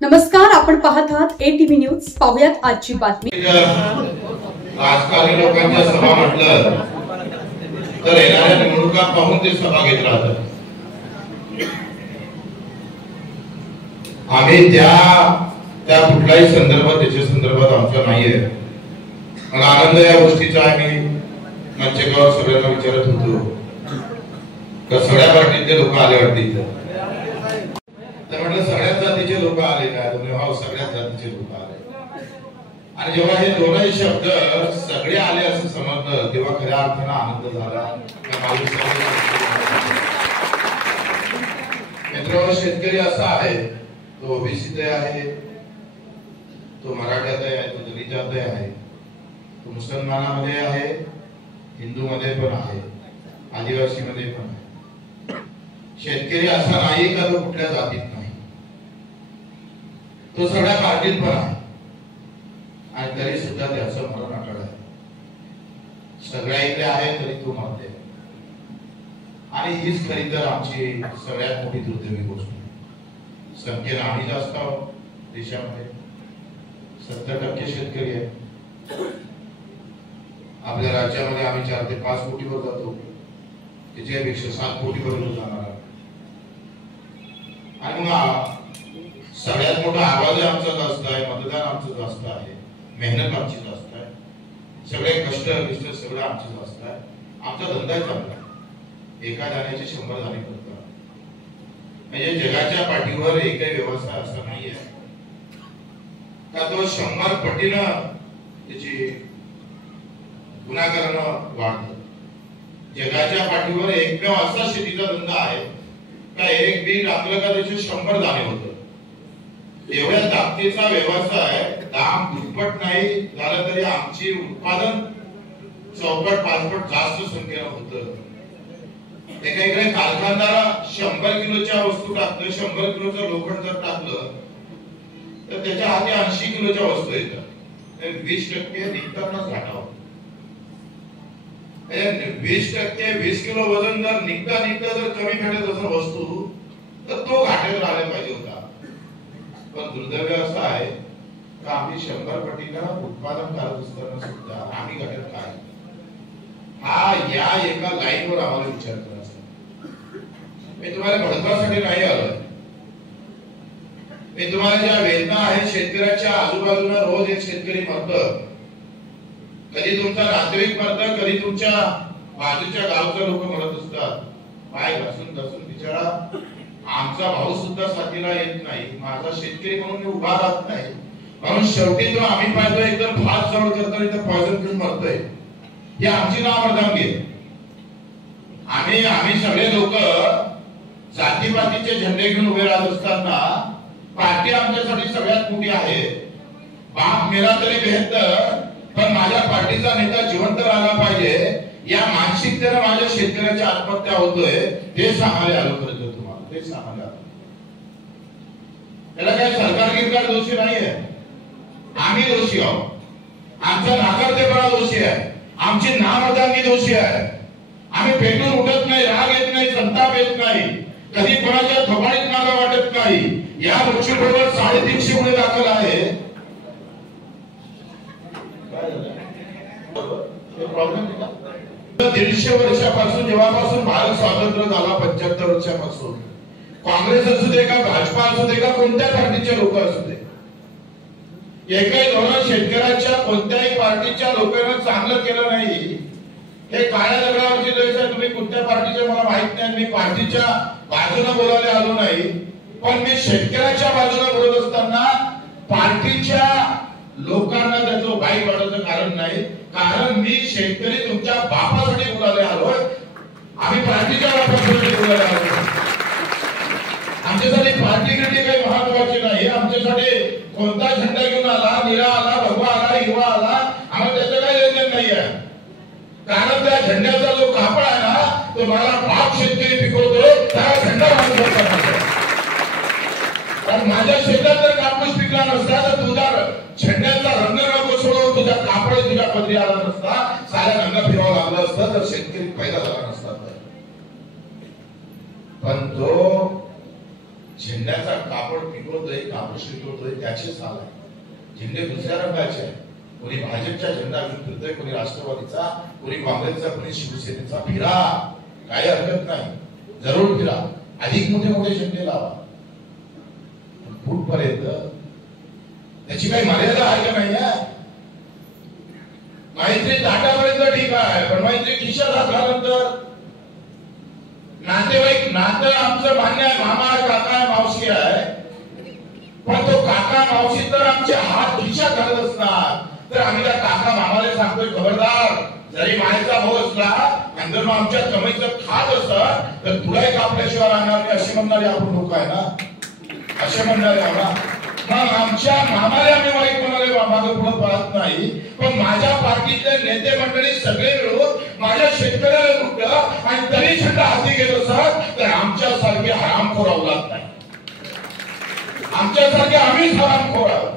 नमस्कार, आपण पाहत आहात ATV न्यूज. पाहुयात आजची बातमी. राजकारणी लोकांच्या सभा म्हटलं तर येणाऱ्या निवडणुका पाहून ते सभा घेत राहतात. आम्ही त्या कुठल्याही संदर्भात त्याच्या संदर्भात आमचा नाहीये. मला आनंद या गोष्टीचा आम्ही मंचकावर सगळ्यांना विचारत होतो का सगळ्या पार्टीतले लोक आले वाटते इथं. तर म्हटलं सगळ्याच जातीचे लोक आले का? तुम्ही हो सगळ्याच जातीचे लोक आले. आणि जेव्हा हे दोनही शब्द सगळे आले असं समजलं तेव्हा खऱ्या अर्थानं आनंद झाला. मित्र, शेतकरी असा आहे, तो ओबीसीत आहे, तो मराठ्यात आहे, तो दलितात आहे, तो मुसलमानामध्ये आहे, हिंदू मध्ये पण आहे, आदिवासी मध्ये पण आहे. शेतकरी असा नाही का तो कुठल्या जातीत नाही, तो सगळ्या पार्टीत पण आहे. आणि तरी सुद्धा त्याचं मरण अटळ आहे. सगळ्या इकडे आहे तरी तो मरते. आणि हीच खरी तर आमची सगळ्यात मोठी दुर्दैवी गोष्ट. संख्येनं आम्ही जास्त आहोत देशामध्ये, 70% शेतकरी आहे. आपल्या राज्यामध्ये आम्ही 4 ते 5 कोटीवर जातो, त्याच्यापेक्षा 7 कोटीपर्यंत जाणार आहे. आणि मग सगळ्यात मोठा आवाज आमचा जास्त आहे, मतदान आमचं जास्त आहे, मेहनत आमची जास्त आहे, सगळे कष्ट सगळं आमचं जास्त आहे. आमचा धंदा चांगला आहे, एका दाण्याचे 100 दाणे करतो. म्हणजे जगाच्या पाठीवर एकही व्यवसाय असा नाहीये का तो 100 पटीनं त्याची गुणाकारानं वाढतो. जगाच्या पाठीवर एकमेव असा शेतीचा धंदा आहे का एक बी टाकलं का त्याचे 100 दाणे होतं. एवढ्या ताकदीचा व्यवसाय दाम दुप्पट नाही झालं तरी आमची उत्पादन 4-5 जास्त संख्येनं होतं. एका इकडे कारखानदार 100 किलोच्या वस्तू टाकतो, 100 किलोचं लोखंड जर टाकलं तर त्याच्या हाती 80 किलोच्या वस्तू येतात. 20% निघतानाच घाटा होतो. 20% 20 किलो वजन जर निघता जर कमी भेटत असेल वस्तू तर तो घाट्यात राहायला पाहिजे होता. पण दुर्दैव असं आहे का आम्ही 100 पटीनं उत्पादन करत असताना सुद्धा आम्ही घाट्यात काय हा या एका लाईनवर आम्हाला विचार करायचा. मी तुम्हाला भडकवासाठी नाही आलोय. मी तुम्हाला ज्या वेदना आहेत शेतकऱ्याच्या आजूबाजूला रोज एक शेतकरी मरतं. कधी तुमचा नातेवाईक मरतं, कधी तुमच्या बाजूच्या गावचे लोक मरत असतात. पाय घासून बिचारा आमचा भाऊ सुद्धा साथीला येत नाही. माझा शेतकरी म्हणून मी उभा राहत नाही. म्हणून शेवटी तो आम्ही पाहतो एकदम फास्ट जवळ करतो इथं पॉइझन घेऊन मरतोय. ही आमची नामर्दानगी आहे. आम्ही सगळे लोक जातीपातीचे झेंडे घेऊन उभे राहत असताना पार्टी आमच्यासाठी सगळ्यात मोठी आहे. बाप मेला तरी बेहतर, पण माझ्या पार्टीचा नेता जिवंत राहिला पाहिजे या मानसिकतेने माझ्या शेतकऱ्याची आत्महत्या होतोय. ते सांगायला आलो खरं तर तुम्हाला, ते सांगायला आलो. त्याला काही सरकार दोषी नाहीये, आम्ही दोषी आहोत. आमचा नाकारतेपणा दोषी आहे, आमची नामर्दानगी दोषी आहे. आम्ही पेटून उठत नाही, राग येत नाही, संताप येत नाही, कधी कोणाच्या थोबाडीत मागा वाटत नाही. या वृक्षाबरोबर 350 गुन्हे दाखल आहे. 150 वर्षापासून जेव्हापासून भारत स्वातंत्र्य झाला, 75 वर्षापासून काँग्रेस असू दे का भाजपा असू दे का कोणत्या पार्टीचे लोक असू दे, एकही धोरण शेतकऱ्याच्या कोणत्याही पार्टीच्या लोकांना चांगलं केलं नाही. हे काळ्या दगडावरची देश आहे. तुम्ही कोणत्या पार्टीचे मला माहित नाही. मी पार्टीच्या बाजूने बोलायला आलो नाही, पण मी शेतकऱ्याच्या बाजूने बोलत असताना पार्टीच्या लोकांना त्याचं वाईट वाटायचं कारण नाही. कारण मी शेतकरी तुमच्या बापासाठी बोलायला आलोय. आम्ही पार्टीच्या बापासाठी बोलायला आलो. आमच्यासाठी पार्टी काही महत्वाची नाही. आमच्यासाठी कोणता झेंडा घेऊन आला, निळा आला, भगवा आला, हिरवा आला, आम्हाला त्याचं काही लेन नाही आहे. कारण त्या झेंड्याचा जो कापड आहे ना तो मला बाप शेतकरी पिकवतो, त्याला झेंडा बांधून बसला. कारण माझ्या शेतात जर कापूस पिकला नसता तर तुझा झेंड्याचा रंग नको सोडून तुझा कापड तुझ्या पदरी आला नसता, साऱ्या रंग फिरवावं लागलं असतं तर शेतकरी पैदा झाला नसता. पण तो झेंड्याचा कापड पिकवतोय, कापड शिकवतोय, त्याचे साल आहे. झेंडे दुसऱ्या रंगाचे आहे. कोणी भाजपचा झेंडा घेऊन फिरतोय, कोणी राष्ट्रवादीचा, कोणी काँग्रेसचा, कोणी शिवसेनेचा. फिरा, काही हरकत नाही, जरूर फिरा, अधिक मोठे मोठे झेंडे लावा. कुठपर्यंत त्याची काही मर्यादा आहे का नाही? मैत्री ताटापर्यंत ठीक आहे, पण मैत्री खिशात घातल्यानंतर नातेवाईक नातं आमचं मान्य आहे, मामा काका मावशी आहे, पण तो काका मावशी तर आमचे हात खिशात घालत असणार, तर आम्ही त्या काका मामाला सांगतोय खबरदार, जरी मायेचा भाऊ असला आणि जर आमच्या कमाईचं खात असत तर तुला एक आपल्याशिवाय राहणार नाही असे म्हणणारे आपण लोक आहे ना, असे म्हणणारे आम्हाला. मग आमच्या मामाला आम्ही वाईट म्हणाले, मागे पुढे पळत नाही, पण माझ्या पार्टीतले नेते मंडळी सगळे मिळून माझ्या शेतकऱ्याला लुटलं आणि तरी झेंडा हाती घेत असत तर आमच्यासारखे हरामखोर औलाद नाही, आमच्यासारखे आम्हीच हरामखोर आहोत.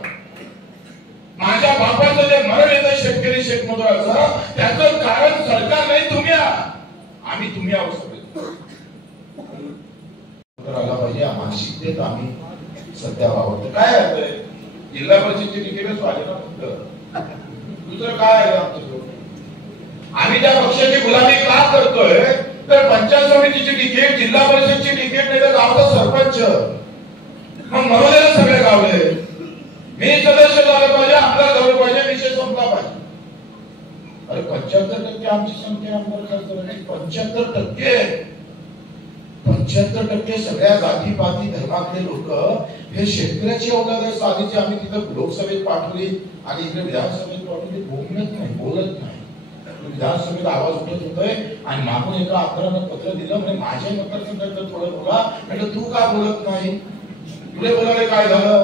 माझ्या बापाचं जे मरण येतं शेतकरी शेतमजुराचं, त्याचं कारण सरकार नाही, तुम्ही आम्ही तुम्ही आहोत सगळे. आला पाहिजे या मानसिकतेत आम्ही सध्या वावरतो. काय आहे जिल्हा परिषदेची तिकीटच वाढले ना, फक्त दुसरं काय आहे आमचं? आम्ही त्या पक्षाची गुलामी का करतोय? तर पंचायत समितीची तिकीट, जिल्हा परिषदची तिकीट नाही तर गावचा सरपंच, मग मरोदेला सगळे गावले. मी सदस्य झालं पाहिजे, आमदार झालं पाहिजे, विषय संपला पाहिजे. अरे 75% आमची संख्या आमदार खासदार नाही, 75% सगळ्या जातीपाती धर्मातले लोक हे शेतकऱ्याची औलाद आहे. साधीची आम्ही तिथं लोकसभेत पाठवली आणि इकडे विधानसभेत पाठवली, बोलत नाही. विधानसभेत आवाज उठत होतोय आणि मागून एका आमदारानं पत्र दिलं, म्हणजे माझ्या मतदारसंघात थोडं बोला. म्हणजे तू का बोलत नाही? तुला बोलायला काय झालं?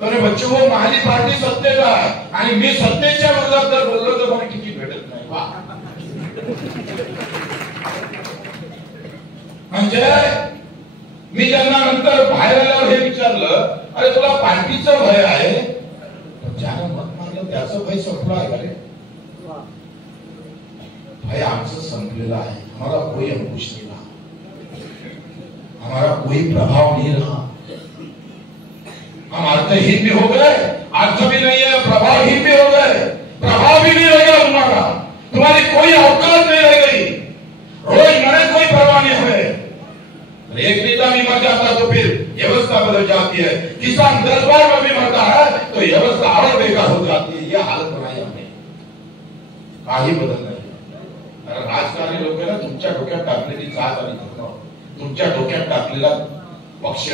तर बच्चू भाऊ, माझी पार्टी सत्तेत आहे आणि मी सत्तेच्या विरोधात जर बोललो तर मला तिकीट भेटत नाही. वा, म्हणजे मी त्यांना नंतर बाहेर आल्यावर हे विचारलं, अरे तुला पार्टीचं भय आहे? ज्यानं मत मागलं त्याचं भय संपलं आहे का रे? भय आमचं संपलेलं आहे. हमारा कोई अंकुश नहीं रहा, हमारा कोई प्रभाव नहीं रहा. हम अर्थहीन भी हो गए, अर्थ भी नहीं है, प्रभावहीन भी हो गए. प्रभाव भी नहीं रहेगा तुम्हारा, तुम्हारी कोई औकात नहीं रह गई. रोज मरे कोई परवाह नहीं हमें. एक नेता भी मर जाता तो फिर व्यवस्था बदल जाती है. किसान 10 बार में भी मरता है तो व्यवस्था और बेकार हो जाती है. यह हालत बनाई हमने, काही बदल नाही. राजकारणी लोक ना तुमच्या डोक्यात टाकलेली जात आणि धर्म, तुमच्या डोक्यात टाकलेला पक्ष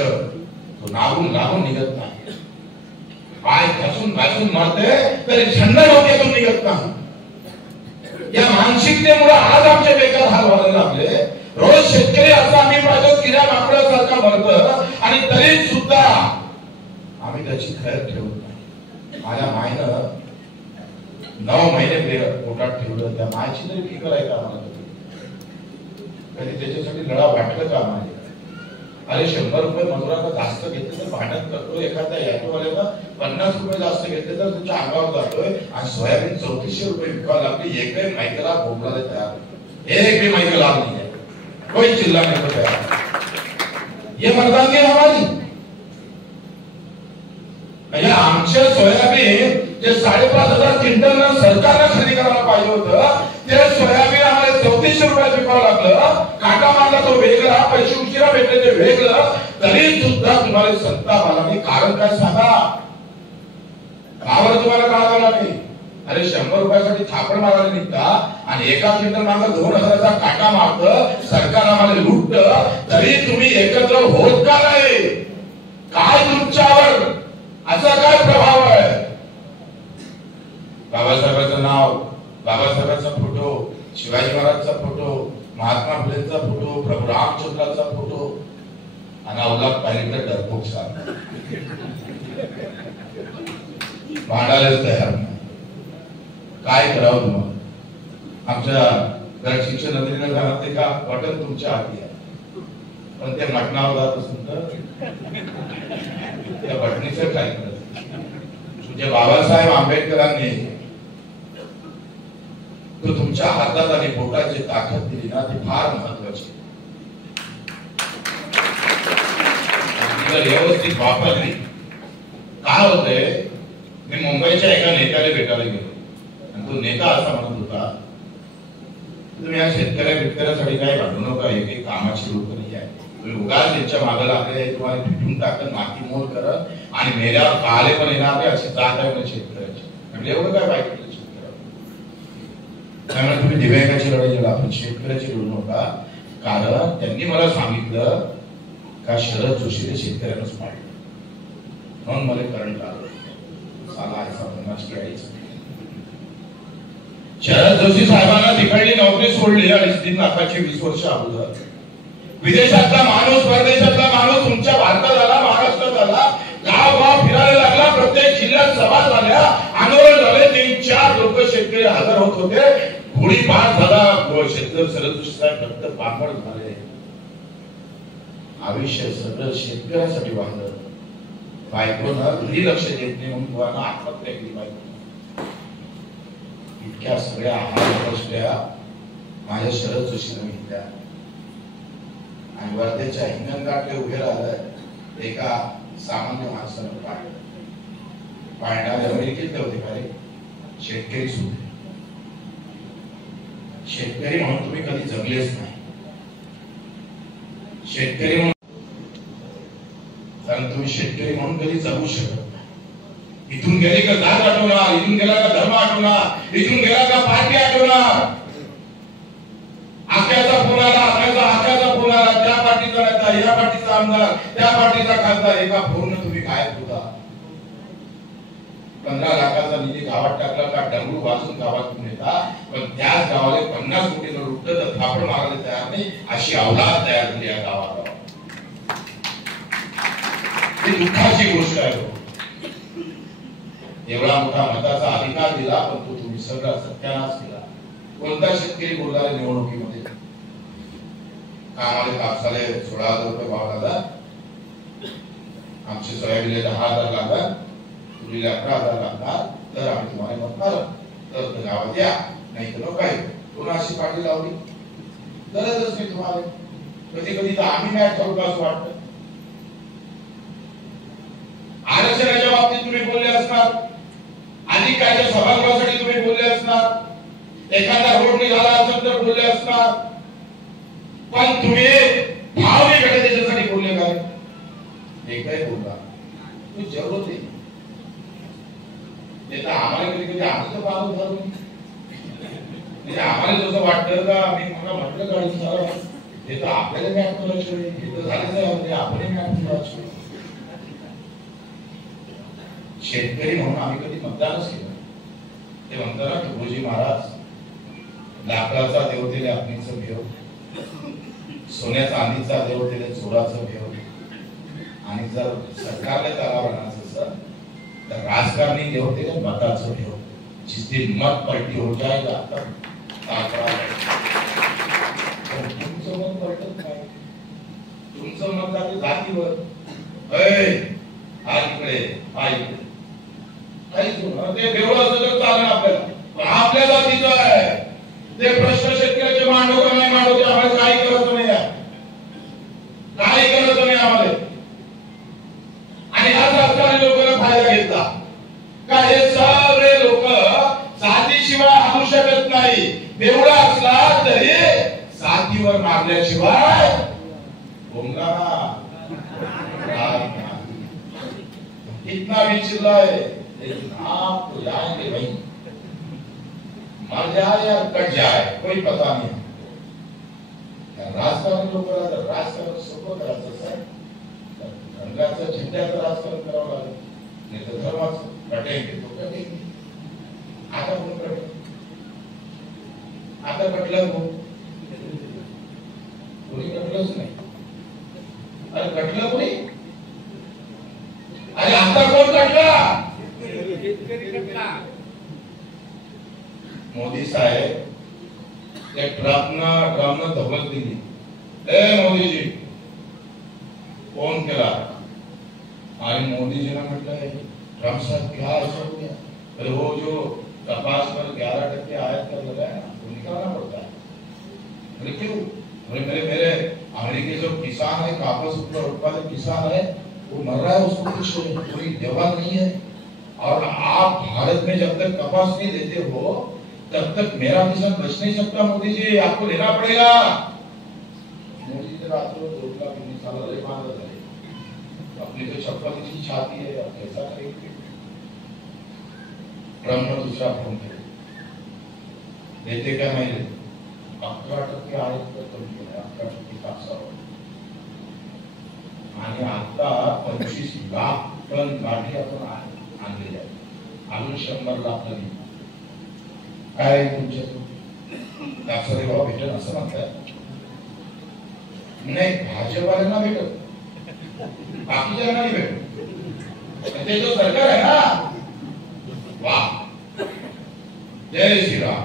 तो लागून निघत नाही. पाय घासून मरते तरी झेंडा डोक्यातून निघत नाही. या मानसिकतेमुळे आज आमचे बेकार हाल व्हायला लागले. रोज शेतकरी असा आम्ही पाहतो किड्या माकडासारखा मरत आणि तरी सुद्धा आम्ही त्याची खैर ठेवत नाही. माझ्या मायनं 9 महिने पोटात ठेवलं, त्या मायची तरी फिकर आहे का मला? कधी त्याच्यासाठी लढा वाटलं का आम्हाला? अरे 100 रुपये मजुराला जास्त घेतले तर भांडण करतो, एखाद्या ॲटोवाल्यानं 50 रुपये जास्त घेतले तर तुमच्या अंगावर जातोय. आणि सोयाबीन 3400 रुपये विकावं लागली. एकही माहितीला भोगला तयार, एक भी माहिती लाभ नहीं है, कोई चिल्लाने को तयार. ये मर्दानगी हमारी. म्हणजे आमचे सोयाबीन जे 5,500 क्विंटल सरकारने खरेदी करायला पाहिजे होतं, ते सोयाबीन आम्हाला 3400 रुपयात विकावं लागलं. काटा मारला तो वेगळा, पैसे उशिरा भेटले ते वेगळं, तरी सुद्धा तुम्हाला संताप आला नाही. कारण काय सांगा? कावर तुम्हाला कळालं नाही? अरे 100 रुपयासाठी थापड मारायला निघता आणि एका क्विंटल मागं 2000चा काटा मारतं, सरकार आम्हाला लुटतं, तरी तुम्ही एकत्र होत का नाही? काय तुमच्यावर असा काय प्रभाव आहे? बाबासाहेबांचं नाव, बाबासाहेबांचा फोटो, शिवाजी महाराजचा फोटो, महात्मा फुलेंचा फोटो, प्रभू रामचंद्राचा फोटो, आणि अवलाद पाहिजे तर डरपोक सारखा भांडायलाच तयार नाही. काय करावं तुम्हाला? आमच्या जर शिक्षण मंत्रीला सांगते का बटन तुमच्या हाती आहे, पण ते मटणावर जात असून तर त्या बटणीचं काय करत? तुझ्या बाबासाहेब आंबेडकरांनी तो तुमच्या हातात आणि बोटाची ताकद दिली ना, ती फार महत्वाची. जर व्यवस्थित वापरली, काय होतंय, मी मुंबईच्या एका नेत्याला भेटायला गेलो आणि तो नेता असा म्हणत होता, तुम्ही या शेतकऱ्यासाठी काय भांडू नका, एक कामाची लोक नाही आहे, तुम्ही उगाच त्यांच्या मागे लागले, तुम्हाला भेटून टाकत, माती मोल करत आणि मेल्यावर काले पण येणार नाही अशी जात आहे ना शेतकऱ्याची. म्हणजे एवढं काय पाहिजे त्यामुळे तुम्ही दिव्यांगाची लढाई लढा, आपण शेतकऱ्याची लढू नका. कारण त्यांनी मला सांगितलं का शरद जोशीने शेतकऱ्यांनाच पाडलं, म्हणून मला करंट आलं. शरद जोशी साहेबांना तिकडली नोकरी सोडली आणि 3 लाखाची 20 वर्ष अगोदर. विदेशातला माणूस, परदेशातला माणूस तुमच्या भारतात आला, महाराष्ट्रात आला, गाव फिरायला लागला, प्रत्येक जिल्ह्यात सभा झाल्या, आंदोलन झाले, 3-4 लोक शेतकरी हजर होत होते. घोडी पार झाला, शेतकरी शरद जोशी साहेब फक्त पापड झाले. आयुष्य सगळं शेतकऱ्यासाठी वाढलं. बायकोनं घरी लक्ष देत नाही म्हणून तुम्हाला आत्महत्या केली बायको. इतक्या सगळ्या गोष्टी माझ्या शरद जोशीने घेतल्या आणि वर्धेच्या हिंगणघाटला उभे राहिलं एका सामान्य माणसानं पाळणारे अमेरिकेतले होते का रे, शेतकरी होते. शेतकरी म्हणून तुम्ही कधी जगलेच नाही. शेतकरी म्हणून, कारण तुम्ही शेतकरी म्हणून कधी जगू शकत नाही. इथून गेले का जात आठवणार, इथून गेला का धर्म आठवणार, इथून गेला का पार्टी आठवणार. आख्याचा फोन आला, आख्याचा फोन आला, त्या पार्टीचा नेता, या पार्टीचा आमदार, त्या पार्टीचा खासदार, एका फोन तुम्ही गायब होता. 15 लाखाचा निधी गावात टाकला का डंगू वाजून गावातून येता, पण त्याच गावाला 50 कोटी लुटलं तर थापड मारायला तयार नाही, अशी अवलाद तयार झाली या गावाला. ही दुःखाची गोष्ट आहे. एवढा मोठा मताचा अधिकार दिला, पण तो तुम्ही सगळा सत्यानाश केला. कोणता शेतकरी बोलला निवडणुकीमध्ये कामाला कापसाला 16,000 रुपये भाव लागला, आमचे सोयाबीनला 10,000 लागला, तुरीला 11,000 लागला, तर आम्ही तुम्हाला मत मारू, तर गावात या, नाही तर काय. कोणाशी पाठी लावली गरजच नाही तुम्हाला. कधी कधी तर आम्ही नाही ठरवतो असं वाटतं. आरक्षणाच्या बाबतीत तुम्ही बोलले असणार, अधिकाऱ्याच्या सभागृहासाठी तुम्ही बोलले असणार, एखादा रोड निघाला असेल तर बोलले असणार, पण तुम्ही भाव नाही भेटत त्याच्यासाठी बोलले काय? एकही बोलला तू जरूर नाही. ते तर आम्हाला कधी कधी आमचं पाहून झालं म्हणजे आम्हाला जसं वाटतं का मी मला म्हटलं गाडी झालं ते तर आपल्याला मॅच करायचं नाही, हे तर झालंच आहे म्हणजे आपण मॅच करायचं. शेतकरी म्हणून आम्ही कधी मतदानच केलं. ते म्हणतात ना तुकोजी महाराज, लाकडाचा देव दिले अग्नीचं भेव, सोन्या चांदीचा देव दिले चोराचं भेव, आणि जर सरकारला चालवण्याचं असेल तर राजकारणी देव दिले मताचं भेव. जिसकी मत पलटी हो जाएगा तुमचं मत पलटत नाही. तुमचं मत जाते जातीवर, हा इकडे हा इकडे ते बेवड असं तर चालणार आपल्याला, पण आपल्या जातीचं आहे ते प्रश्न शेतकऱ्याचे मांडो का नाही मांडो ते आम्हाला काही करायचं नाही, काही करायचं नाही आम्हाला. आणि आज राजकारणी लोकांना फायदा घेतला का हे सगळे लोक जातीशिवाय आणू शकत नाही. बेवडा असला तरी जातीवर मारल्याशिवाय बोंगा इतना भी चिल्लाए लेकिन आप तो जाएंगे भाई, मर जाए या कट जाए कोई पता नहीं. राजकारण लोकांना जर राजकारण सोपं करायचं असेल तर रंगाचं झेंड्याचं राजकारण करावं लागेल, नाही तर धर्माचं कटेंगे तो कटेंगे. आता कोण कटे? आता कटलं कोणी कटलंच नाही. अरे कटलं कोणी? अरे आता कोण कटला? मोदी साहेब एक ड्रमनं धमक दिली, ए मोदीजी फोन केला आणि मोदीजी ने म्हटलं ट्रम्प साहब क्या ऐसा हो गया? अरे वो जो कपास पर 11% आयात कर लगा है ना, वो निकालना पड़ता है. अरे क्यों? अरे मेरे अमेरिकी जो किसान है, कापूस उत्पादक किसान है, वो मर रहा है, उसको कुछ कोई दवा नहीं है। और आप भारत में जब तक कपास नहीं देते हो तब तक मेरा किसान बच नहीं सकता। मोदी जी आपको लेना पड़ेगा। मोदी जी रात को 2 लाख 19 साल रहे मांगा था, अपनी तो चप्पल की छाती है, अब कैसा करेंगे? ब्रह्म दूसरा भ्रम देते क्या नहीं लेते? 11% आहे तर कमी केलं, 11% कापसावर आणि आता 25 लाख टन गाठी आपण आणलेल्या आहेत, अजून 100 लाख टन काय तुमच्या कापसाचे भाव भेटेल असं म्हणतात? नाही, भाजपवाल्यांना भेटत, बाकीच्यांना नाही भेटत। ते जो सरकार आहे ना, वाह, जय श्रीराम।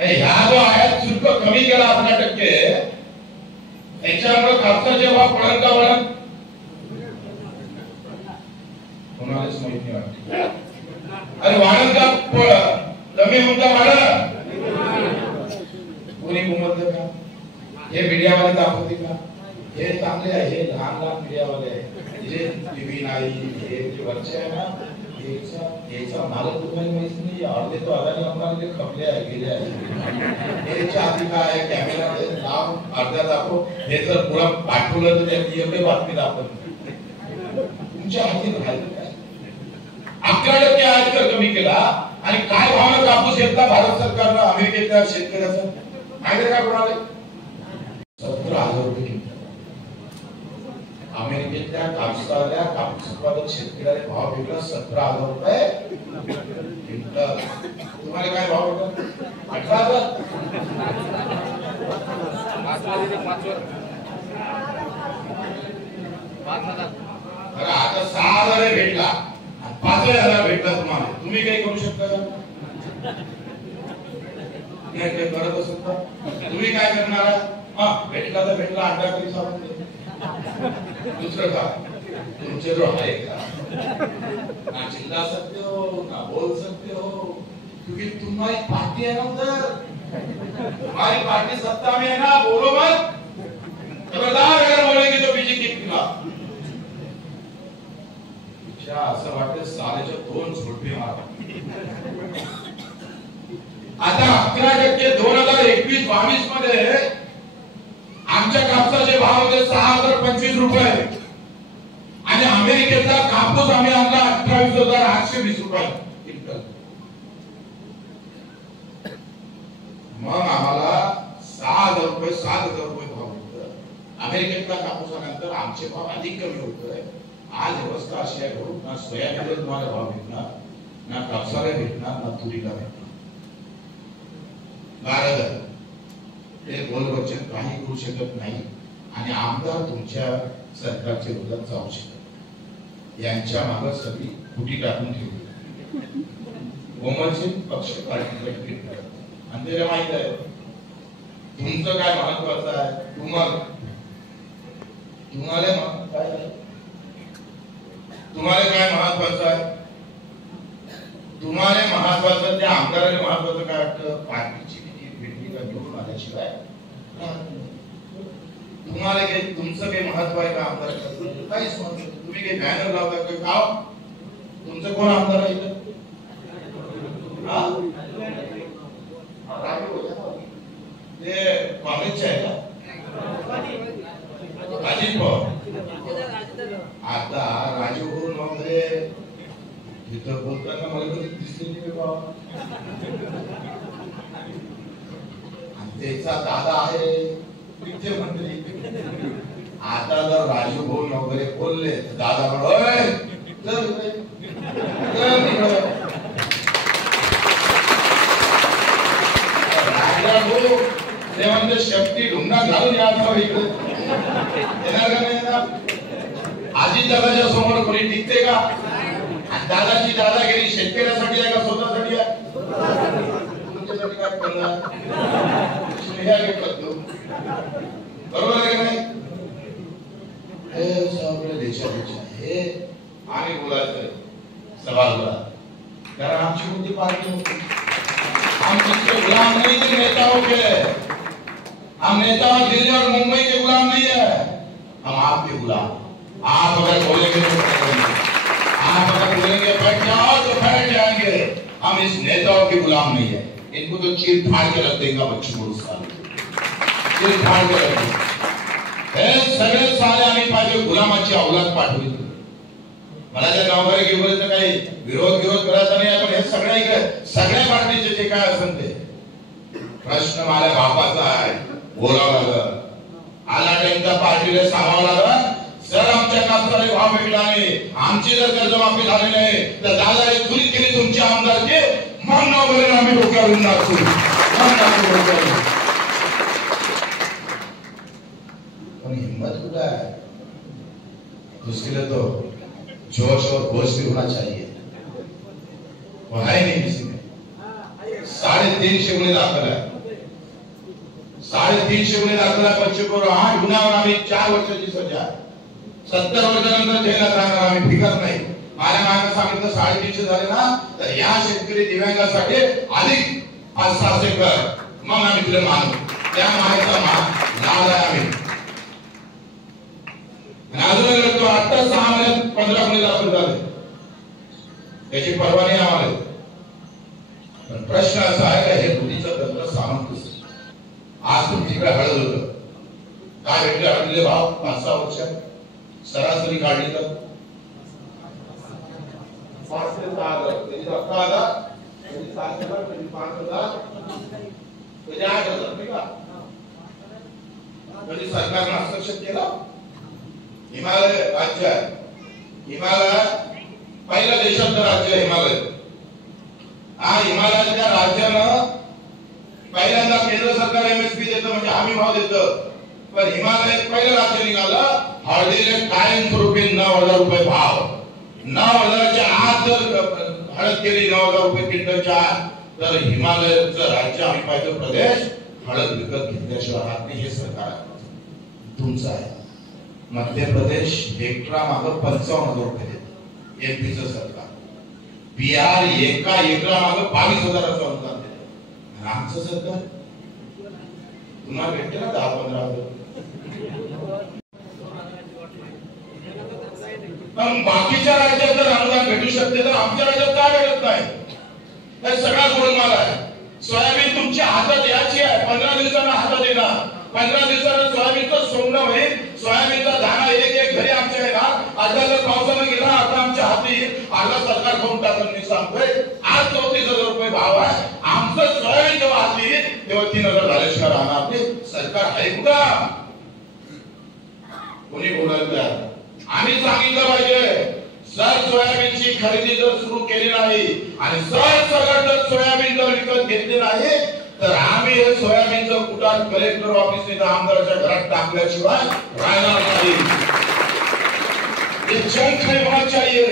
ह्या जो आयात शुल्क कमी केला 11%, त्याच्यामुळे कापसाचे भाव पडत का वाढत? कोणालाच माहित नाही वाटत। अरे वाढत का कमी होऊन का वाढत? कोणी गुमवलं का? हे मीडियावाले दाखवते का? हे चांगले आहे, हे लहान लहान मीडियावाले आहे, जे टीव्ही नाही, हे जे वरचे आहे ना, याचा मालक तुम्हाला माहित नाही। अर्धे तो अदानी अंबानी खपले आहे, गेले आहे। हे आधी काय कॅमेरा लाव, अर्धा दाखव, हे जर पुरा पाठवलं तर त्याची एवढी बातमी दाखवत तुमच्या हाती राहिलं काय? 11% आयात कमी केला आणि काय भावानं कापूस घेतला भारत सरकारनं अमेरिकेतल्या शेतकऱ्याचा? माहिती काय कोणाला? 17,000 रुपये किंमत। अमेरिकेतल्या कापसाला कापूस उत्पादक शेतकऱ्याला भाव भेटला 17,000 रुपये क्विंटल। तुम्हाला काय भाव भेटला? 18,000। अरे आता 6,000 भेटला, 5,000 भेटला तुम्हाला, तुम्ही काही करू शकता का? नाही काही करत असेल तर तुम्ही काय करणार? भेटला तर भेटला, अंडा तरी सापडते, दुसरं काय तुमचे जो आहे का? ना चिल्ला सकते हो, ना बोल सकते हो, क्योंकि तुम्हारी पार्टी है ना उधर, हमारी पार्टी सत्ता में है ना। बोलो मत, खबरदार अगर बोलेंगे तो बीजेपी के खिलाफ। असं वाटतं सालेच्या 2 झोडपे मारा। आता 11% 2021-22 मध्ये आमच्या कापसाचे भाव होते 6,025 रुपये आणि अमेरिकेचा कापूस आम्ही आणला 28,820 रुपये क्विंटल। मग आम्हाला 6,000 रुपये 7,000 रुपये भाव होता। अमेरिकेतला कापूस आल्यानंतर आमचे भाव अधिक कमी होतोय। आज व्यवस्था अशी आहे, ना सोयाबीनला तुम्हाला भाव भेटणार, ना कापसाला भेटणार, ना तुरीला भेटणार। भारत ते बोलवचन काही करू शकत नाही आणि आमदार तुमच्या सरकारच्या विरोधात जाऊ शकत। यांच्या मागे सगळी फुटी टाकून ठेवली। गोमलचे पक्ष पार्टी आणि त्याला माहित आहे तुमचं काय महत्वाचं आहे। तुम्हाला काय महत्वाचं आहे? तुम्हाला महत्वाचं, त्या आमदाराला महत्वाचं काय वाटतं? पार्टीची भेटली का निवडून आल्याशिवाय तुम्हाला काही तुमचं काही महत्व आहे का? आमदाराचं काहीच महत्व नाही। तुम्ही काही बॅनर लावता का? गाव तुमचं कोण आमदार आहे इथं? ते काँग्रेसचे आहे का? अजित पवार। आता राजू वगैरे इथं बोलताना मला कधी दिसले नाही बाबा। त्याचा दादा आहे मुख्यमंत्री। आता जर राजू भाऊ वगैरे बोलले तर दादा म्हणोय शक्ती ढुंगा घालून यायचा इकडे येणार का नाही? आजी दादाच्या समोर कोणी टिकते का? दादाची दादागिरी शेतकऱ्यासाठी आहे का स्वतःसाठी आहे? तुमच्यासाठी काय करणार? बरोबर आहे की नाही? हे सगळं देशापेक्षा हे आम्ही बोलायचं सवाल, कारण आमची कोणती पार्टी होती? हम किसके गुलाम नहीं थे, नेताओं के। हम नेता और दिल्ली और मुंबई के गुलाम नहीं है, हम आपके गुलाम। आप अगर बोलेंगे तो आप अगर बोलेंगे बैठ जाओ तो बैठ जाएंगे। हम इस नेताओं के गुलाम नहीं है। इनको तो चीर फाड़ के रख देगा बच्चों को, चीर फाड़ के रख देगा। हे सगळे साले आम्ही पाहिजे गुलामाची औलाद पाठवली। मला त्या गावकरी घेऊन काही विरोध करायचा नाही, आपण हे सगळ्या पार्टीचे जे काय असेल ते प्रश्न माझ्या बापाचा आहे, बोलावं लागलं। आला टाइम त्या पार्टीला सांगावं लागलं, सर आमच्या कापसाला भाव भेटला नाही, आमची जर कर्जमाफी झाली नाही तर दादा एक चुरी केली तुमची आमदारची, मग न बोलून आम्ही डोक्यावरून नाचू, पण हिम्मत कुठे आहे? उसके लिए तो जोश और होश भी होना चाहिए, वो है नहीं किसी में। 350 गुन्हे दाखल है, 350 गुन्हे दाखल है बच्चे को 8 गुन्ह्यावर आम्ही 4 वर्षाची सजा, 70 वर्षानंतर जेलात राहणार आम्ही, फिकर नाही। माझ्या मागे सांगितलं 350 झाले ना तर या शेतकरी दिव्यांगासाठी अधिक 500 कर, मग आम्ही तुला मानू, त्या माहितीचा लाभ आहे आम्ही। अजून तो आता 6 महिन्यात 15 गुन्हे दाखल झाले, त्याची पर्वा नाही आम्हाला। पण प्रश्न असा आहे का हे बुद्धीचं तंत्र सामंत आज तुमच्याकडे हळद होतं, काय भेटले हळदीले भाव 5-6 वर्षात सरासरी काढली तर 5 ते 6 हजार, कधी 11,000, कधी 7,000, कधी 5,000, कधी 8,000 नाही का? कधी सरकारने हस्तक्षेप केला? हिमालय राज्य आहे, हिमालय पहिलं देशातलं राज्य आहे हिमालय। हा हिमालयाच्या राज्यानं पहिल्यांदा केंद्र सरकार एमएसपी देतं म्हणजे हमी भाव देतं, पण हिमालय पहिलं राज्य निघालं हळदीला कायमस्वरूपी 9,000 रुपये भाव। 9,000च्या आत जर हळद केली 9,000 रुपये क्विंटलच्या आत तर हिमालयचं राज्य आम्ही पाहिजे प्रदेश हळद विकत घेतल्याशिवाय राहत नाही। हे सरकार तुमचं आहे। मध्य प्रदेश हेक्टरा मागे 55,000 रुपये देते एमपीचं सरकार, बिहार एका एकरा मागे 22,000चं अनुदान देते, आमचं सरकार तुम्हाला भेटते ना 10-15 हजार। पण बाकीच्या राज्यात जर अनुदान भेटू शकते तर आमच्या राज्यात का भेटत नाही? हे सगळा गोलमाल आहे। सोयाबीन तुमच्या हातात याची आहे, 15 दिवसांना हातात येणार, 15 दिवसांना सोयाबीनचं सोंगणं होईल, सोयाबीनचा दाणा एक घरी आमच्या येणार, अर्धा जर पावसानं गेला आता आमच्या हाती येईल, अर्धा सरकार खाऊन टाकून मी सांगतोय। आज 34,000 रुपये भाव आहे, आमचं सोयाबीन जेव्हा हाती येईल तेव्हा 3,000 झाल्याशिवाय राहणार नाही। सरकार आहे कुठं? कोणी बोलायचं? आम्ही सांगितलं पाहिजे जर सोयाबीनची खरेदी जर सुरू केली नाही आणि सरसकट जर सोयाबीन जर विकत घेतले नाही तर आम्ही हे सोयाबीनचं कुटार कलेक्टर ऑफिस आमदाराच्या घरात टाकल्याशिवाय राहणार नाही। ये जंग होना चाहिए।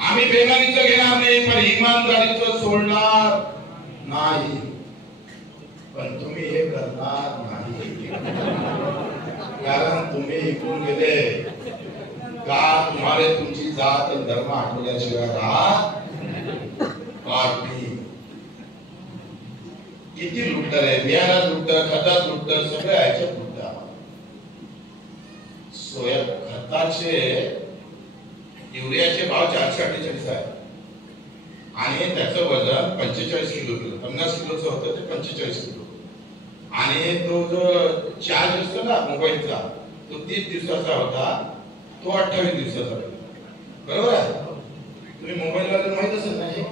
आम्ही बेमानीचं घेणार नाही पण इमानदारीचं सोडणार नाही, पण तुम्ही हे करणार नाही कारण तुम्ही इकडून गेले का तुम्हाला तुमची जात धर्म आठवल्याशिवाय राहत नाही। किती लुटतर आहे, बियाणात लुटतर, खतात लुटतर, सगळ्या ह्याच्यात लुटतर। सोया खताचे युरियाचे भाव 448 आहे आणि त्याचं वजन 45 किलो केलं, 50 किलोचं होतं ते 45 किलो, आणि तो जो चार्ज असतो ना मोबाईलचा तो 30 दिवसाचा होता, तो 28 दिवसाचा बरोबर आहे। तुम्ही मोबाईलला तर माहित असेल नाही,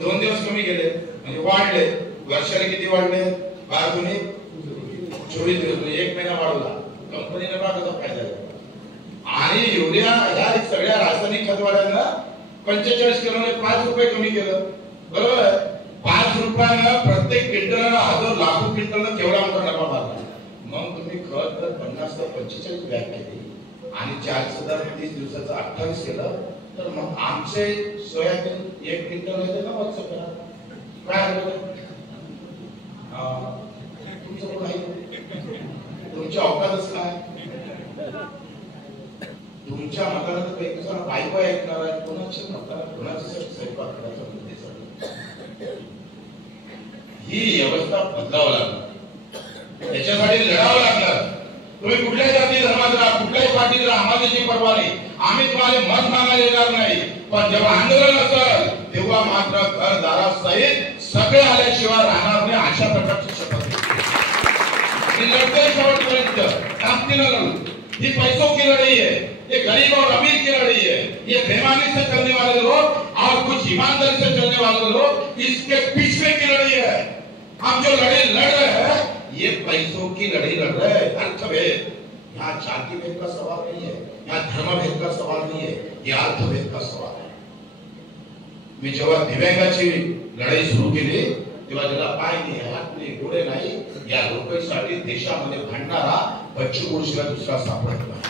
2 दिवस कमी गेले म्हणजे वाढले, वर्षाने किती वाढले? 12 गुणे 24 दिवस, 1 महिना वाढवला, कंपनीने बागाचा फायदा घेतला। आणि युरिया ह्या सगळ्या रासायनिक खतवाड्यांना 45 किलोने 5 रुपये कमी केलं, बरोबर आहे। 5 रुपयानं प्रत्येक क्विंटलला 1000 लाखो क्विंटलनं केवढा मोठा नफा मारला। मग तुम्ही खत जर 50 ते 45 बॅग केली आणि 430 दिवसाचं 28 केलं तर मग आमचे सोयाबीन 1 क्विंटल आहे ना 90 करा काय होतं? तुमचं कोण आहे? तुमची औकातच काय? तुमच्या मताला तर काही दुसरा बायको ऐकणार आहे, कोणाची मताला कोणाच्यासाठी स्वयंपाक करायचा मुद्देसाठी ही व्यवस्था बदलावं लागणार। त्याच्यासाठी लढावं लागलं. तुम्ही कुठल्याही जाती धर्मात राहा, कुठल्याही पार्टीत राहा, आम्हाला त्याची पर्वा नाही. आम्ही तुम्हाला मत मागायला येणार नाही. पण जेव्हा आंदोलन असेल तेव्हा मात्र घरदारासहित सगळे आल्याशिवाय राहणार नाही, अशा प्रकारची शपथ लड़ते शेवटपर्यंत ताकदीनं लढू. ही पैसों की लड़ाई है, ये गरीब और अमीर की लड़ाई है. ये बेईमानी से चलने वाले लोग और कुछ ईमानदारी से चलने वाले लोग, इसके पीछे की लड़ाई है. हम जो लड़ाई लड़ रहे हैं ये पैसों की लड़ाई लड़ रहे हैं. अर्थभेद, यहाँ जाति भेद का सवाल नहीं है, यहाँ धर्म भेद का सवाल नहीं है, ये अर्थभेद का सवाल है. मी जेव्हा दिव्यांगाची लढाई सुरू केली तेव्हा ज्याला पाय नाही, हात नाही, डोळे नाही, या लोकांसाठी देशामध्ये भांडणारा बच्चू कडूशिवाय दुसरा सापडत नाही.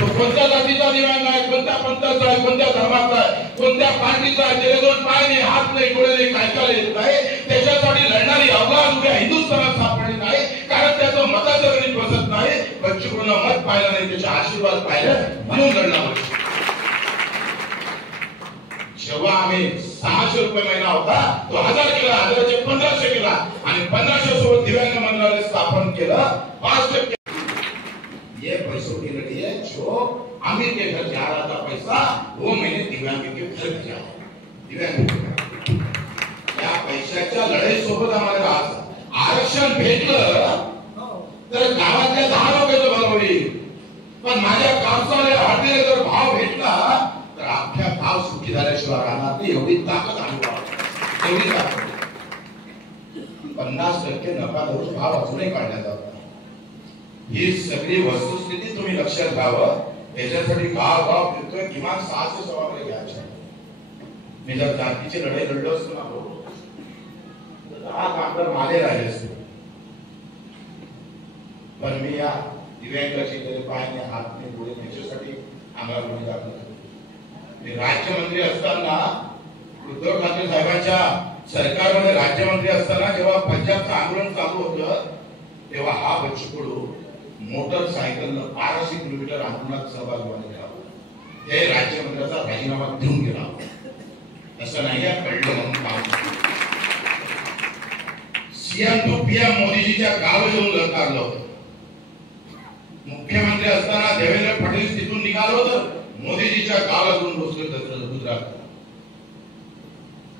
तो कोणत्या जातीचा दिव्यांग आहे, कोणत्या पंथाचा आहे, कोणत्या धर्माचा आहे, कोणत्या पार्टीचा आहे, ज्याला दोन पाय नाही, हात नाही, डोळे नाही, काय येत नाही, त्याच्यासाठी लढणारी अवघात उभ्या हिंदुस्थानात सापडली नाही. कारण त्याचं मताचं गणित बसत नाही. बच्चू कडूला मत पाहिलं नाही, त्याचे आशीर्वाद पाहिलं म्हणून लढणार. जेव्हा आम्ही 600 रुपये महिना होता तो 1000 केला, 1000चे 1500 केला आणि 1500 सोबत दिव्यांग मंत्रालय स्थापन केलं. 5% ये पैसों की लड़ी है. जो अमीर के घर जा रहा था पैसा, वो मैंने दिव्यांग के घर भेजा. दिव्यांग या पैशाच्या लढाई सोबत आम्हाला राहायचं. आरक्षण भेटलं तर गावातल्या 10 लोकांचं भलं होईल. पण माझ्या कामसाला हॉटेल जर भाव भेटला तर अख्ख्या गाव सुखी झाल्याशिवाय राहणार नाही. एवढी ताकद आम्ही, एवढी ताकद. 50% नफा धरून भाव अजूनही काढण्यात आला. ही सगळी वस्तुस्थिती तुम्ही लक्षात घ्यावं. याच्यासाठी गाव गाव फिरतोय, किमान 600 सवाल घ्यायचे. मी जर जातीची लढाई लढलो असतो ना तर 10 कामगार माले राहिले असते. पण मी या दिव्यांगाची पायाने, हातने, डोळे त्याच्यासाठी अंगावर दाखल. राज्यमंत्री असताना उद्धव ठाकरे साहेबांच्या सरकारमध्ये राज्यमंत्री असताना जेव्हा पंजाबचं आंदोलन चालू होतं तेव्हा हा बच्चू कडू मोटरसायकलनं 1200 किलोमीटर आंदोलनात सहभागी झाला. हे राज्यमंत्र्याचा राजीनामा देऊन गेला. असं नाही कळलं म्हणून काम. सीएम टू पीएम मोदीजीच्या गाव येऊन लढकारलं होतं. मुख्यमंत्री असताना देवेंद्र फडणवीस तिथून निघालो होतं, मोदीजीच्या गावाला जाऊन बसलो गुजरात.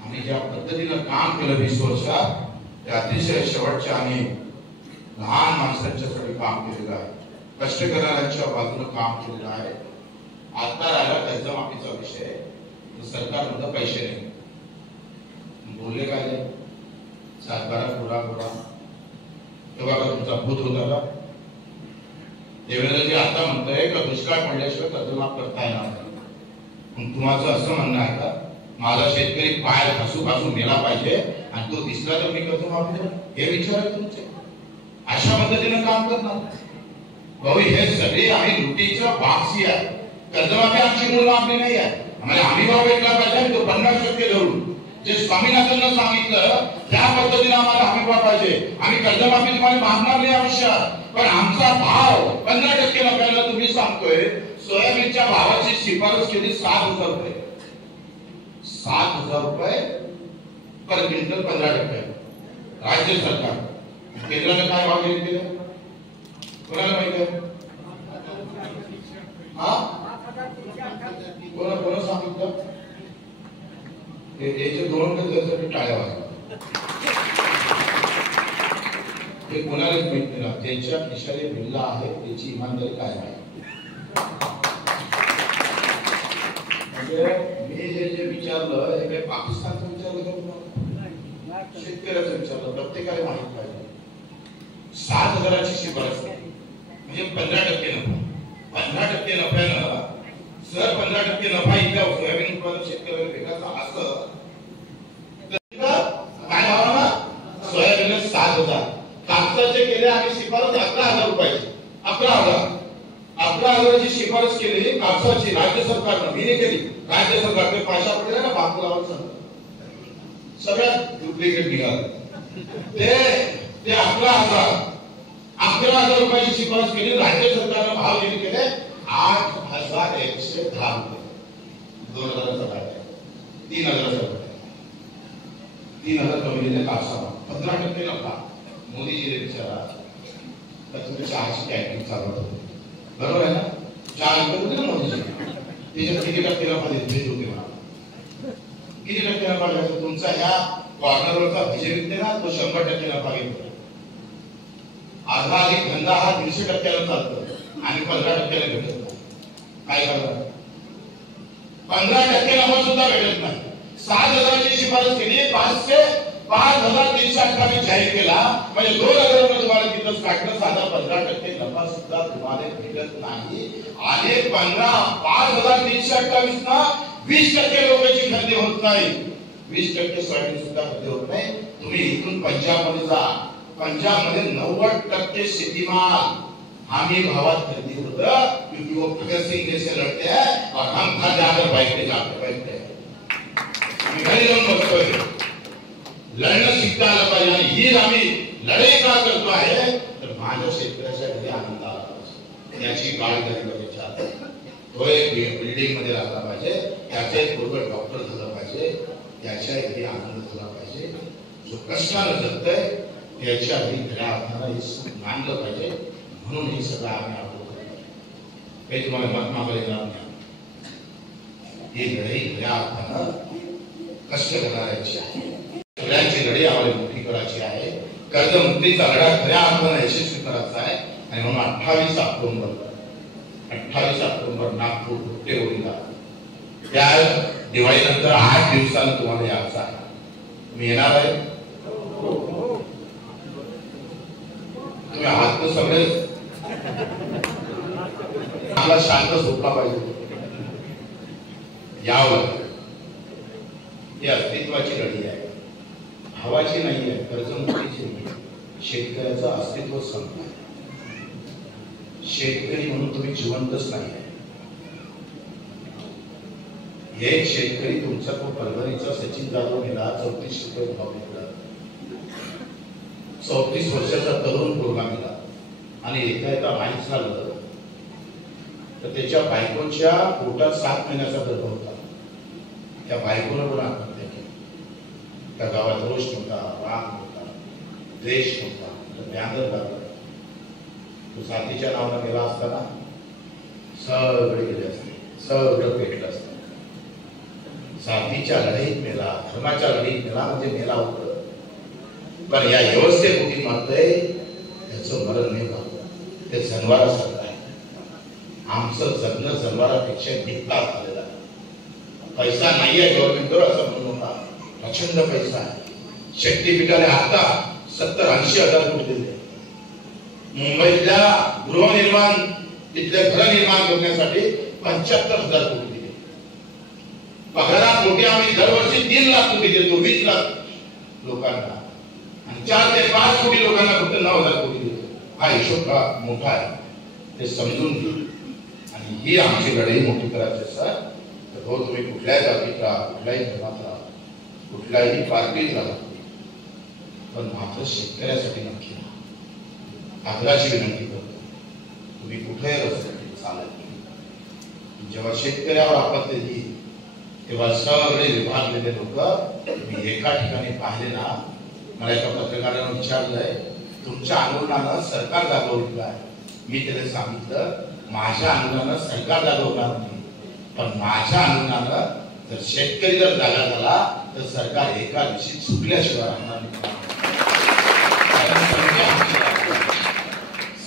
आम्ही ज्या पद्धतीनं काम केलं 20 वर्षात, ते अतिशय शेवटच्या आम्ही लहान माणसांच्यासाठी काम केलेलं आहे, कष्ट करणाऱ्यांच्या बाजूने काम केलेलं आहे. आता राहिला कर्जमाफीचा विषय. सरकारमध्ये पैसे नाही, बोलले काय सातबारा पुरा पुरा तेव्हा का तुमचा भूत होता का? देवेंद्रजी आता म्हणतोय का दुष्काळ पडल्याशिवाय कर्जमाफ करता येणार नाही. तुम्हाला असं म्हणणं आहे का माझा शेतकरी पाय घासू घासून गेला पाहिजे आणि तो दिसला तर मी कर्जमाफी देणार? हे विचार आहे तुमचे? अशा पद्धतीने काम करणार भाऊ. हे सगळे आम्ही लुटीच्या बापसी आहे. कर्जमाफी आमची मूळ मागणी नाही आहे. आम्हाला हमी भाव भेटला पाहिजे, तो 50% धरून जे स्वामीनाथननं सांगितलं त्या पद्धतीने आम्हाला हमी भाव पाहिजे. आम्ही कर्जमाफी तुम्हाला मागणार नाही आवश्यक, पण आमचा भाव 15% नफ्याला तुम्ही सांगतोय. सोयाबीनच्या भावाची शिफारस केली 7,000 रुपये, 7,000 रुपये पर क्विंटल 15%. राज्य सरकार, केंद्राने काय भाव जाहीर केले कोणाला माहिती आहे? कोणा सांगितलं? याचे 2 त्यासाठी टाळ्या वाजतात. हे कोणालाच माहित नाही. त्यांच्या खिशाने भिल्ला आहे, त्याची इमानदारी काय आहे? म्हणजे मी जे विचारलं हे काही पाकिस्तानचं विचारलं का तुम्हाला? शेतकऱ्याचं विचारलं. प्रत्येकाला माहित पाहिजे. 7,000ची शिफारस म्हणजे 15% नफा. 15% नफ्यानं सर 15% नफा इथल्या सोयाबीन उत्पादक शेतकऱ्याला भेटायचा असं काय भावाला? सोयाबीन 7,000. कापसाचे केले आम्ही शिफारस 11,000 रुपयाची. 11,000ची शिफारस केली कापसाची राज्य सरकारनं. मी नाही केली, राज्य सरकारने पैसा पडले ना बांबू लावायला सगळ्यात डुप्लिकेट निघालं. ते 11,000 रुपयाची शिफारस केली. राज्य सरकारनं भाव किती केले? 8,110 रुपये. 2,000चा काढला, 3,000चा 3,000 कमी दिले कापसाला. 15% नफा. मोदीजीला विचारा तर तुम्ही चहाची कॅन्टीन चालवतो बरोबर आहे ना? चहा विकत होते ना मोदीजी, त्याच्यात किती टक्के नफा देत होते मला? किती टक्के नफा घ्यायचा? तुमचा ह्या कॉर्नरवरचा भजे विकते ना तो 100% नफा घेतो. अर्धा अधिक धंदा हा 150% चालतो आणि 15% भेटत. काय करणार? 15% नफा सुद्धा भेटत नाही. 7,000ची शिफारस केली, 5,328 जाहीर केला, म्हणजे 2,000 रुपये तुम्हाला तिथं काढलं. साधा 15% नफा सुद्धा तुम्हाला भेटत नाही. आणि 5,328 ना 20% लोकांची खरेदी होत नाही. 20% सोयाबीन सुद्धा खरेदी होत नाही. तुम्ही इथून पंजाब मध्ये जा, पंजाब मध्ये 90% शेतीमाल हमी भावात खरेदी होतं, क्योंकि वो भगत सिंह जैसे लड़ते हैं और हम घर जाकर बैठते बैठते हैं. घरी जाऊन बघतोय, लढणं शिकता आलं पाहिजे. आणि ही आम्ही लढाई का करतो आहे तर माझ्या शेतकऱ्याच्या घरी आनंद आला पाहिजे, याची काळजी करायला पाहिजे. तो एक बिल्डिंग मध्ये राहिला पाहिजे, त्याचा एक बरोबर डॉक्टर झाला पाहिजे, त्याच्या घरी आनंद झाला पाहिजे. जो कष्टानं जगतोय त्याच्या घरी खऱ्या अर्थानं हे मानलं पाहिजे. म्हणून हे सगळं आम्ही आपलं काही तुम्हाला मत मागायला येणार नाही. ही लढाई खऱ्या अर्थानं कष्ट करणाऱ्यांची आहे, सगळ्यांची लढाई आम्हाला मोठी करायची आहे. कर्जमुक्तीचा लढा खऱ्या अर्थानं यशस्वी करायचा आहे. आणि म्हणून 28 ऑक्टोबर नागपूर गुट्टेवाडीला त्या दिवाळीनंतर 8 दिवसानं तुम्हाला यायचं आहे. तुम्ही येणार आहे? तुम्ही हात तर सगळे मला शांत झोपला पाहिजे. यावं ही अस्तित्वाची लढाई आहे, भावाची नाही आहे, कर्जमुक्तीची नाही. शेतकऱ्याचं अस्तित्व संपलं. शेतकरी म्हणून तुम्ही जिवंतच नाही आहे. एक शेतकरी तुमचा तो परभणीचा सचिन जाधव मेला, 34 रुपये भाव विकला. 34 वर्षाचा तरुण पोरगा मेला. आणि एका माहीत झालं तर त्याच्या बायकोच्या पोटात 7 महिन्याचा गर्भ होता. त्या बायकोनं पण आत्महत्या केली. त्या गावात रोष नव्हता, राग नव्हता, द्वेष नव्हता, व्याधर लागला. तो जातीच्या नावानं गेला असताना सगळे गेले असते, सगळं भेटलं असतं. जातीच्या लढाईत मेला, धर्माच्या लढाईत मेला म्हणजे मेला होतं. पण या व्यवस्थेपोटी मरतय त्याचं मरण नाही झालं. ते जनावरासारखं आहे. आमचं जगणं जनावरापेक्षा निघता झालेलं आहे. पैसा नाही आहे गव्हर्नमेंटवर असं म्हणू नका, प्रचंड पैसा आहे. शक्तीपीठाने आता 70-80 हजार कोटी दिले. मुंबईतल्या गृहनिर्माण, तिथले घर निर्माण करण्यासाठी 75,000 कोटी दिले. पगारात मोठे आम्ही दरवर्षी 3 लाख कोटी देतो, 20 लाख लोकांना, आणि 4 ते 5 कोटी लोकांना फक्त 9,000 कोटी देतो. हा हिशोब का मोठा आहे, ते समजून घे. आणि ही आमची लढाई मोठी करायची असेल तर हो, तुम्ही कुठल्याही जातीत राहा, कुठल्याही धर्मात राहा, कुठल्याही पार्टीत राहा, पण मात्र शेतकऱ्यासाठी नक्की राहा. आग्रहाची विनंती करतो, तुम्ही कुठेही रस्त्यासाठी चालत. जेव्हा शेतकऱ्यावर आपत्ती येईल तेव्हा सगळे विभागलेले लोक तुम्ही एका ठिकाणी पाहिले ना. मला एका पत्रकारानं विचारलंय, तुमच्या आंदोलनानं सरकार जागवलं आहे. मी त्याला सांगितलं, माझ्या आंदोलनानं सरकार जागवणार नाही, पण माझ्या आंदोलनानं जर शेतकरी जर जागा झाला तर सरकार एका दिवशी चुकल्याशिवाय राहणार नाही.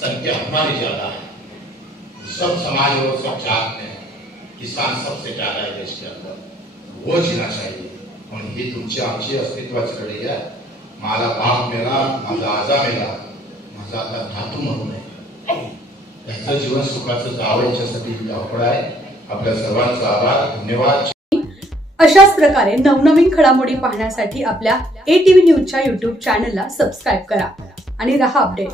संख्या हमारी ज्यादा है, सब समाज और सब जात में किसान सबसे ज्यादा है देश के अंदर, वो जीना चाहिए. म्हणून ही तुमची आमची अस्तित्वाची लढाई आहे. माझा बाप मेला, माझा आजा मेला, माझा आता धातू म्हणून आहे. त्याचं जीवन सुखाचं जावं याच्यासाठी धावपळ आहे. आपल्या सर्वांचा आभार, धन्यवाद. अशाच प्रकारे नवनवीन घडामोडी पाहण्यासाठी आपल्या ATV न्यूजच्या YouTube चॅनलला सबस्क्राईब करा आणि रहा अपडेट.